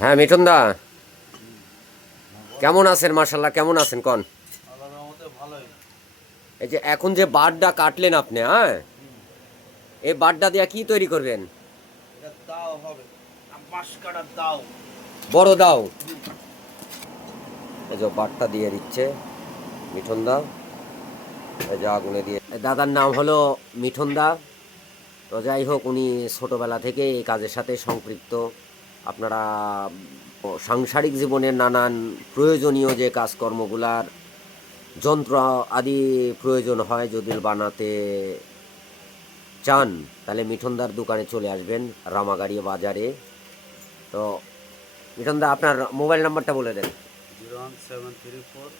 হ্যাঁ মিঠুন দা, কেমন আছেন? মার্শাল্লাহ, কেমন আছেন কন? এই যে এখন যে বারটা কাটলেন আপনি, হ্যাঁ, এই বারটা দিয়ে কি তৈরি করবেন? বড় দাও। এই যে বারটা দিয়ে দিচ্ছে মিঠুন দা, এই যে আগুনে দিয়ে। দাদার নাম হলো মিঠুন দা। তো যাই হোক, উনি ছোটবেলা থেকে এই কাজের সাথে সম্পৃক্ত। আপনারা সাংসারিক জীবনের নানান প্রয়োজনীয় যে কাজকর্মগুলার যন্ত্র আদি প্রয়োজন হয়, যদি বানাতে চান তাহলে মিঠুনদার দোকানে চলে আসবেন, রামাগাড়ি বাজারে। তো মিঠুনদা, আপনার মোবাইল নাম্বারটা বলে দেন। 01734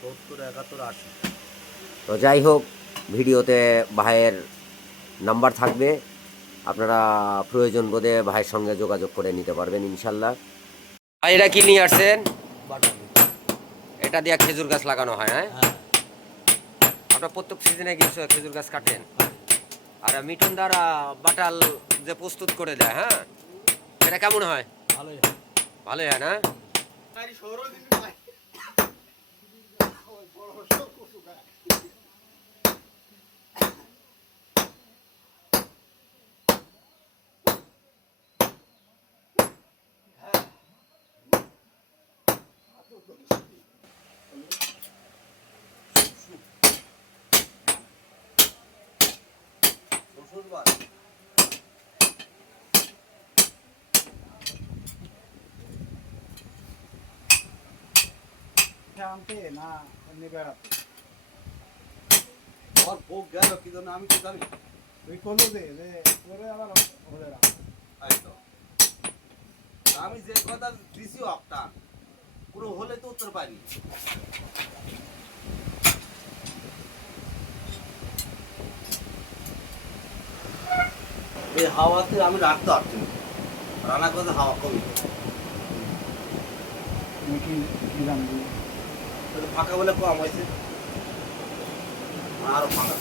70 71 80। তো যাই হোক, ভিডিওতে ভাইয়ের নাম্বার থাকবে, আপনারা প্রয়োজন বোধে ভাইয়ের সঙ্গে যোগাযোগ করে নিতে পারবেন ইনশাল্লাহ। ভাই, এটা কি নিয়ে আসছেন? এটা দিয়ে খেজুর গাছ লাগানো হয়, হ্যাঁ? আপনার প্রত্যেক সিজনে কিছু খেজুর গাছ কাটেন? আর মিঠুন দ্বারা বাটাল যে প্রস্তুত করে দেয়, হ্যাঁ, এটা কেমন হয়? ভালোই হয় না? আনতে না এমনি বেড়াতে আমার ভোগ গেল কি জন্য আমি তো জানি। তুই করলো যে করে আবার হলে আমি যে কথা দিছি একটা পুরো হলে তো উত্তর পাইনি। এই হাওয়াতে আমি রাখতে পারছি না, রান্না করতে হাওয়া কমই কি জানবি ফাঁকা বলে কম হয়েছে আরো ফাঁকা।